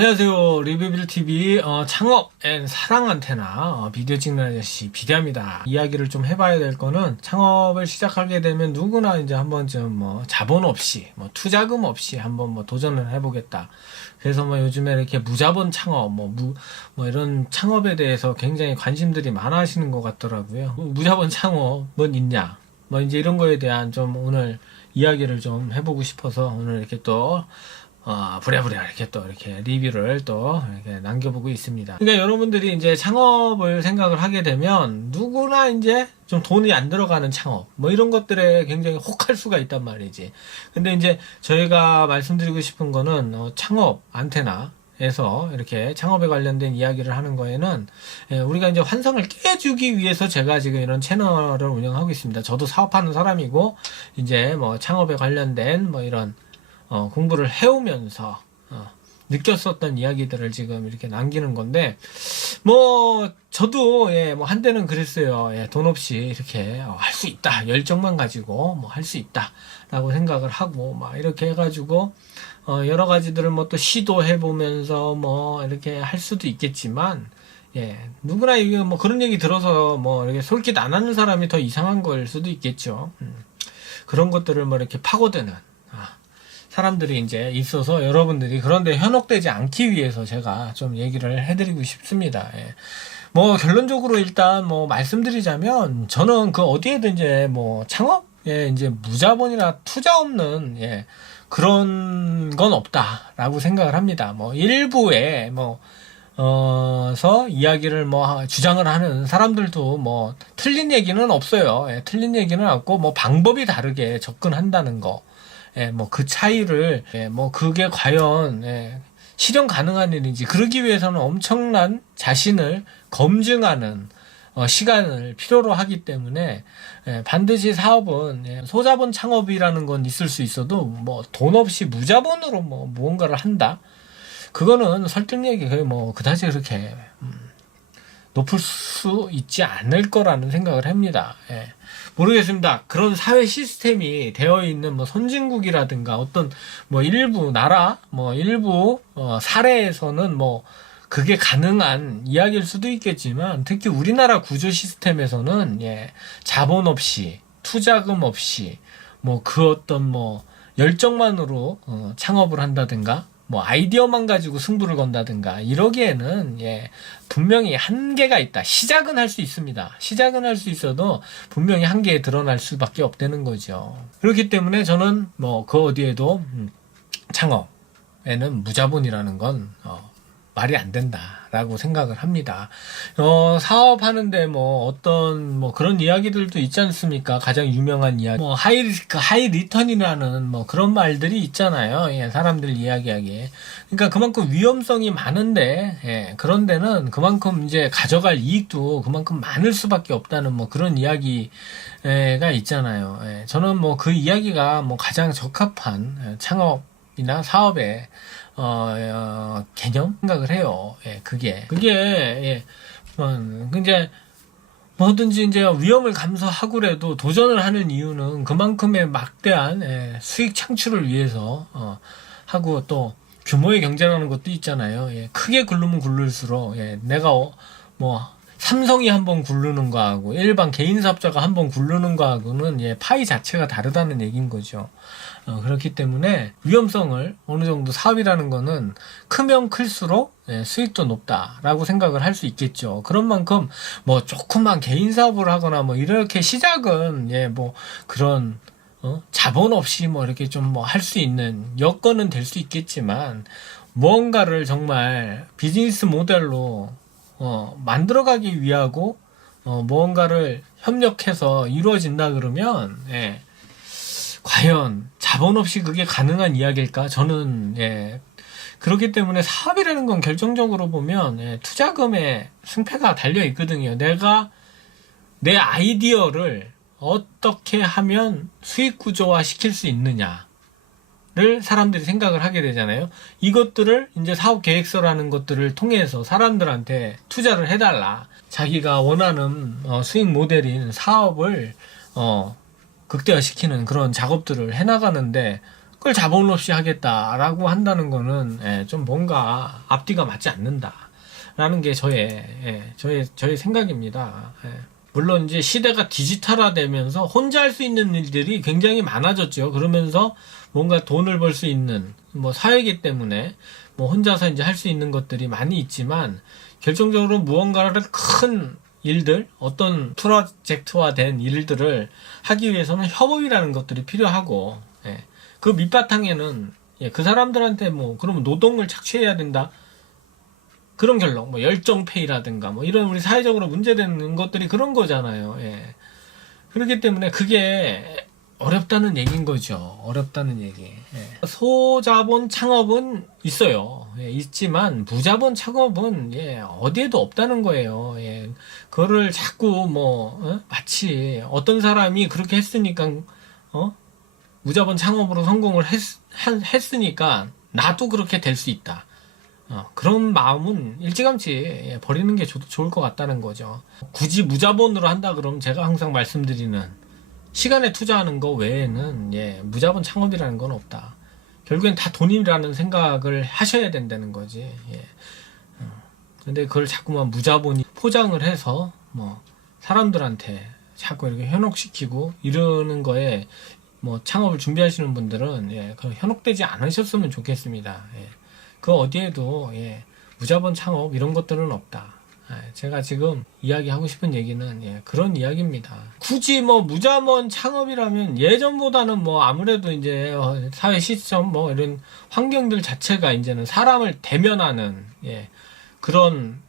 안녕하세요. 리뷰빌TV 창업 앤 사랑 안테나 비디오 찍는 아저씨 비디입니다. 이야기를 좀 해봐야 될 거는, 창업을 시작하게 되면 누구나 이제 한 번쯤 자본 없이 투자금 없이 한번 도전을 해보겠다. 그래서 요즘에 이렇게 무자본 창업 이런 창업에 대해서 굉장히 관심들이 많아지는 것 같더라고요. 무자본 창업은 있냐? 이제 이런 거에 대한 좀 오늘 이야기를 좀 해보고 싶어서 오늘 이렇게 또 부랴부랴 이렇게 리뷰를 또 이렇게 남겨보고 있습니다. 그러니까 여러분들이 이제 창업을 생각을 하게 되면 누구나 이제 좀 돈이 안 들어가는 창업 이런 것들에 굉장히 혹할 수가 있단 말이지. 근데 이제 저희가 말씀드리고 싶은 거는 창업 안테나에서 이렇게 창업에 관련된 이야기를 하는 거에는 우리가 이제 환상을 깨주기 위해서 제가 지금 이런 채널을 운영하고 있습니다. 저도 사업하는 사람이고 이제 창업에 관련된 이런 공부를 해오면서 느꼈었던 이야기들을 지금 이렇게 남기는 건데, 저도 한때는 그랬어요. 돈 없이 이렇게 할 수 있다, 열정만 가지고 할 수 있다 라고 생각을 하고 이렇게 해가지고 여러 가지들을 또 시도해 보면서 이렇게 할 수도 있겠지만, 누구나 이게 그런 얘기 들어서 이렇게 솔깃 안 하는 사람이 더 이상한 걸 수도 있겠죠. 그런 것들을 이렇게 파고드는 사람들이 이제 있어서 여러분들이 그런데 현혹되지 않기 위해서 제가 좀 얘기를 해드리고 싶습니다. 결론적으로 일단 말씀드리자면, 저는 그 어디에든지 창업에 이제 무자본이나 투자 없는 그런 건 없다라고 생각을 합니다. 일부에 서 이야기를 주장을 하는 사람들도 틀린 얘기는 없어요. 틀린 얘기는 없고 방법이 다르게 접근한다는 거. 그 차이를, 그게 과연, 실현 가능한 일인지, 그러기 위해서는 엄청난 자신을 검증하는, 시간을 필요로 하기 때문에, 반드시 사업은, 소자본 창업이라는 건 있을 수 있어도, 돈 없이 무자본으로 무언가를 한다? 그거는 설득력이 거의 그다지 그렇게, 높을 수 있지 않을 거라는 생각을 합니다. 모르겠습니다. 그런 사회 시스템이 되어 있는 선진국이라든가 어떤 일부 나라, 일부 사례에서는 그게 가능한 이야기일 수도 있겠지만, 특히 우리나라 구조 시스템에서는 자본 없이, 투자금 없이 그 어떤 열정만으로 창업을 한다든가 아이디어만 가지고 승부를 건다든가 이러기에는 분명히 한계가 있다. 시작은 할 수 있습니다. 시작은 할 수 있어도 분명히 한계에 드러날 수밖에 없다는 거죠. 그렇기 때문에 저는 그 어디에도 창업에는 무자본이라는 건 말이 안 된다라고 생각을 합니다. 사업하는데 어떤 그런 이야기들도 있지 않습니까? 가장 유명한 이야기, 하이 리스크 하이 리턴이라는 그런 말들이 있잖아요. 사람들 이야기하기에. 그러니까 그만큼 위험성이 많은데, 그런 데는 그만큼 이제 가져갈 이익도 그만큼 많을 수밖에 없다는 그런 이야기가 있잖아요. 저는 그 이야기가 가장 적합한 창업이나 사업에 개념 생각을 해요. 그게 이제 뭐든지 이제 위험을 감수하고라도 도전을 하는 이유는 그만큼의 막대한 수익 창출을 위해서 하고, 또 규모의 경제라는 것도 있잖아요. 크게 굴르면 굴를수록 내가 삼성이 한번 굴르는 거하고 일반 개인 사업자가 한번 굴르는 거하고는 파이 자체가 다르다는 얘기인 거죠. 그렇기 때문에 위험성을 어느 정도, 사업이라는 거는 크면 클수록 수익도 높다라고 생각을 할 수 있겠죠. 그런 만큼 조금만 개인 사업을 하거나 이렇게 시작은 그런 자본 없이 이렇게 좀 할 수 있는 여건은 될 수 있겠지만, 무언가를 정말 비즈니스 모델로 만들어가기 위하고 무언가를 협력해서 이루어진다 그러면 과연 자본 없이 그게 가능한 이야기일까? 저는 그렇기 때문에 사업이라는 건 결정적으로 보면 투자금에 승패가 달려 있거든요. 내가 내 아이디어를 어떻게 하면 수익 구조화 시킬 수 있느냐 를 사람들이 생각을 하게 되잖아요. 이것들을 이제 사업 계획서라는 것들을 통해서 사람들한테 투자를 해달라. 자기가 원하는 수익 모델인 사업을 극대화시키는 그런 작업들을 해나가는데, 그걸 자본 없이 하겠다라고 한다는 거는 좀 뭔가 앞뒤가 맞지 않는다라는 게 저의 생각입니다. 물론 이제 시대가 디지털화되면서 혼자 할 수 있는 일들이 굉장히 많아졌죠. 그러면서 뭔가 돈을 벌 수 있는 뭐 사회이기 때문에 뭐 혼자서 이제 할 수 있는 것들이 많이 있지만 결정적으로 무언가를 큰 일들, 어떤 프로젝트화된 일들을 하기 위해서는 협업이라는 것들이 필요하고, 그 밑바탕에는 그 사람들한테 뭐 그러면 노동을 착취해야 된다. 그런 결론, 뭐 열정페이라든가 뭐 이런 우리 사회적으로 문제되는 것들이 그런 거잖아요. 그렇기 때문에 그게 어렵다는 얘기인 거죠. 어렵다는 얘기. 소자본 창업은 있어요. 있지만 무자본 창업은 어디에도 없다는 거예요. 그거를 자꾸 뭐 마치 어떤 사람이 그렇게 했으니까 무자본 창업으로 성공을 했으니까 나도 그렇게 될 수 있다. 그런 마음은 일찌감치 버리는 게 좋을 것 같다는 거죠. 굳이 무자본으로 한다 그러면 제가 항상 말씀드리는 시간에 투자하는 거 외에는 무자본 창업이라는 건 없다. 결국엔 다 돈이라는 생각을 하셔야 된다는 거지. 근데 그걸 자꾸만 무자본이 포장을 해서 뭐 사람들한테 자꾸 이렇게 현혹시키고 이러는 거에 뭐 창업을 준비하시는 분들은 그 현혹되지 않으셨으면 좋겠습니다. 그 어디에도 무자본 창업 이런 것들은 없다. 제가 지금 이야기하고 싶은 얘기는 그런 이야기입니다. 굳이 뭐 무자본 창업이라면 예전보다는 뭐 아무래도 이제 사회 시스템 뭐 이런 환경들 자체가 이제는 사람을 대면하는 그런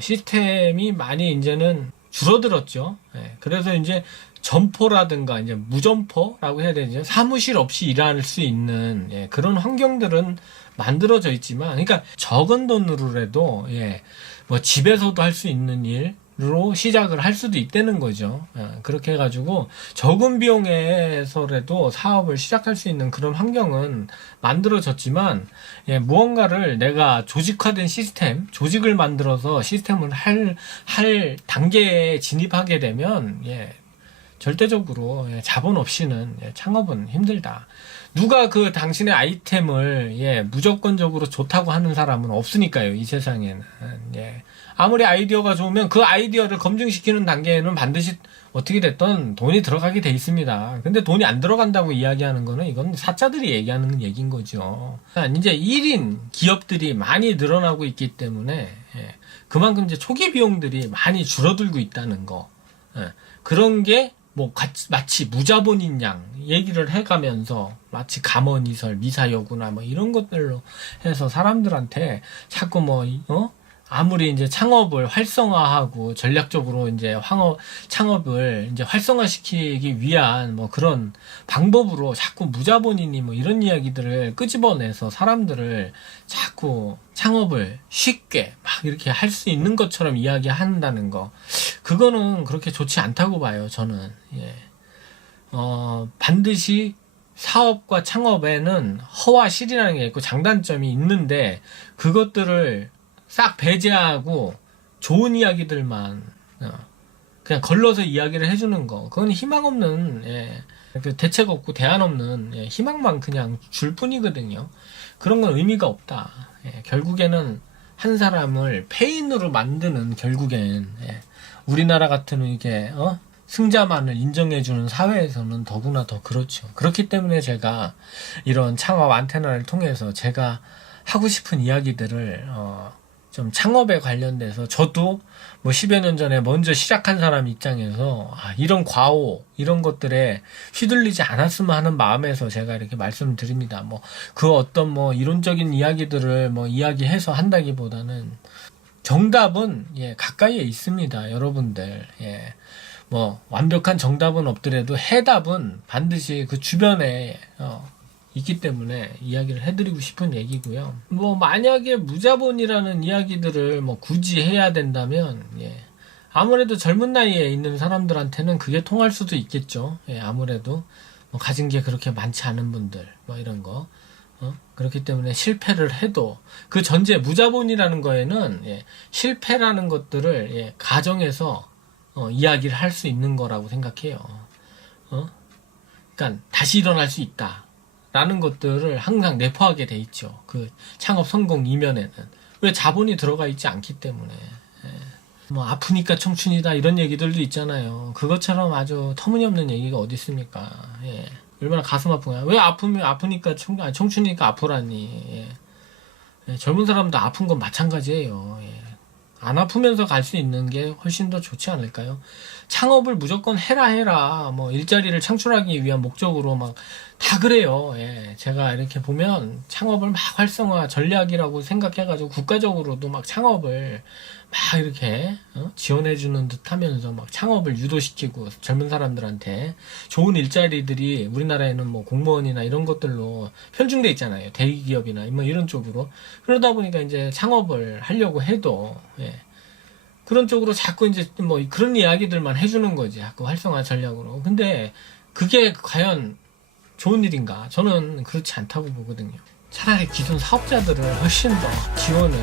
시스템이 많이 이제는 줄어들었죠. 그래서 이제 점포라든가 이제 무점포라고 해야 되죠. 사무실 없이 일할 수 있는 그런 환경들은 만들어져 있지만, 그러니까 적은 돈으로라도 뭐 집에서도 할 수 있는 일로 시작을 할 수도 있다는 거죠. 그렇게 해가지고 적은 비용에서라도 사업을 시작할 수 있는 그런 환경은 만들어졌지만, 무언가를 내가 조직화된 시스템, 조직을 만들어서 시스템을 할 단계에 진입하게 되면 절대적으로 자본 없이는 창업은 힘들다. 누가 그 당신의 아이템을 무조건적으로 좋다고 하는 사람은 없으니까요, 이 세상에는. 아무리 아이디어가 좋으면 그 아이디어를 검증시키는 단계에는 반드시 어떻게 됐든 돈이 들어가게 돼 있습니다. 근데 돈이 안 들어간다고 이야기하는 거는 이건 사자들이 얘기하는 얘기인 거죠. 이제 1인 기업들이 많이 늘어나고 있기 때문에 그만큼 이제 초기 비용들이 많이 줄어들고 있다는 거. 그런 게 뭐 마치 무자본인 양 얘기를 해가면서 마치 감언이설, 미사여구나 뭐 이런 것들로 해서 사람들한테 자꾸 뭐 아무리 이제 창업을 활성화하고 전략적으로 이제 창업을 이제 활성화시키기 위한 뭐 그런 방법으로 자꾸 무자본이니 뭐 이런 이야기들을 끄집어내서 사람들을 자꾸 창업을 쉽게 막 이렇게 할 수 있는 것처럼 이야기한다는 거, 그거는 그렇게 좋지 않다고 봐요, 저는. 반드시 사업과 창업에는 허와 실이라는 게 있고 장단점이 있는데 그것들을 싹 배제하고 좋은 이야기들만 그냥 걸러서 이야기를 해주는 거, 그건 희망 없는 그 대책 없고 대안 없는 희망만 그냥 줄 뿐이거든요. 그런 건 의미가 없다. 결국에는 한 사람을 폐인으로 만드는, 결국엔 우리나라 같은 이게 승자만을 인정해주는 사회에서는 더구나 더 그렇죠. 그렇기 때문에 제가 이런 창업 안테나를 통해서 제가 하고 싶은 이야기들을 좀 창업에 관련돼서 저도 뭐 10여 년 전에 먼저 시작한 사람 입장에서 이런 과오 이런 것들에 휘둘리지 않았으면 하는 마음에서 제가 이렇게 말씀을 드립니다. 뭐 그 어떤 뭐 이론적인 이야기들을 뭐 이야기해서 한다기보다는 정답은 가까이에 있습니다, 여러분들. 뭐 완벽한 정답은 없더라도 해답은 반드시 그 주변에 있기 때문에 이야기를 해드리고 싶은 얘기고요. 뭐 만약에 무자본이라는 이야기들을 뭐 굳이 해야 된다면 아무래도 젊은 나이에 있는 사람들한테는 그게 통할 수도 있겠죠. 아무래도 뭐 가진 게 그렇게 많지 않은 분들 뭐 이런 거 그렇기 때문에 실패를 해도 그 전제 무자본이라는 거에는 실패라는 것들을 가정에서 이야기를 할 수 있는 거라고 생각해요. 그러니까 다시 일어날 수 있다. 라는 것들을 항상 내포하게 돼 있죠. 그 창업 성공 이면에는. 왜 자본이 들어가 있지 않기 때문에. 뭐 아프니까 청춘이다 이런 얘기들도 있잖아요. 그것처럼 아주 터무니없는 얘기가 어디 있습니까? 예. 얼마나 가슴 아픈 거야. 왜 아프니까 청춘이니까 아프라니. 예. 예, 젊은 사람도 아픈 건 마찬가지예요. 예. 안 아프면서 갈 수 있는 게 훨씬 더 좋지 않을까요? 창업을 무조건 해라 뭐 일자리를 창출하기 위한 목적으로 막 다 그래요. 예. 제가 이렇게 보면 창업을 막 활성화 전략이라고 생각해가지고 국가적으로도 막 창업을 막 이렇게 지원해주는 듯 하면서 막 창업을 유도시키고 젊은 사람들한테 좋은 일자리들이 우리나라에는 뭐 공무원이나 이런 것들로 편중돼 있잖아요. 대기업이나 뭐 이런 쪽으로. 그러다 보니까 이제 창업을 하려고 해도 예. 그런 쪽으로 자꾸 이제 뭐 그런 이야기들만 해주는 거지. 자꾸 활성화 전략으로. 근데 그게 과연 좋은 일인가? 저는 그렇지 않다고 보거든요. 차라리 기존 사업자들을 훨씬 더 지원을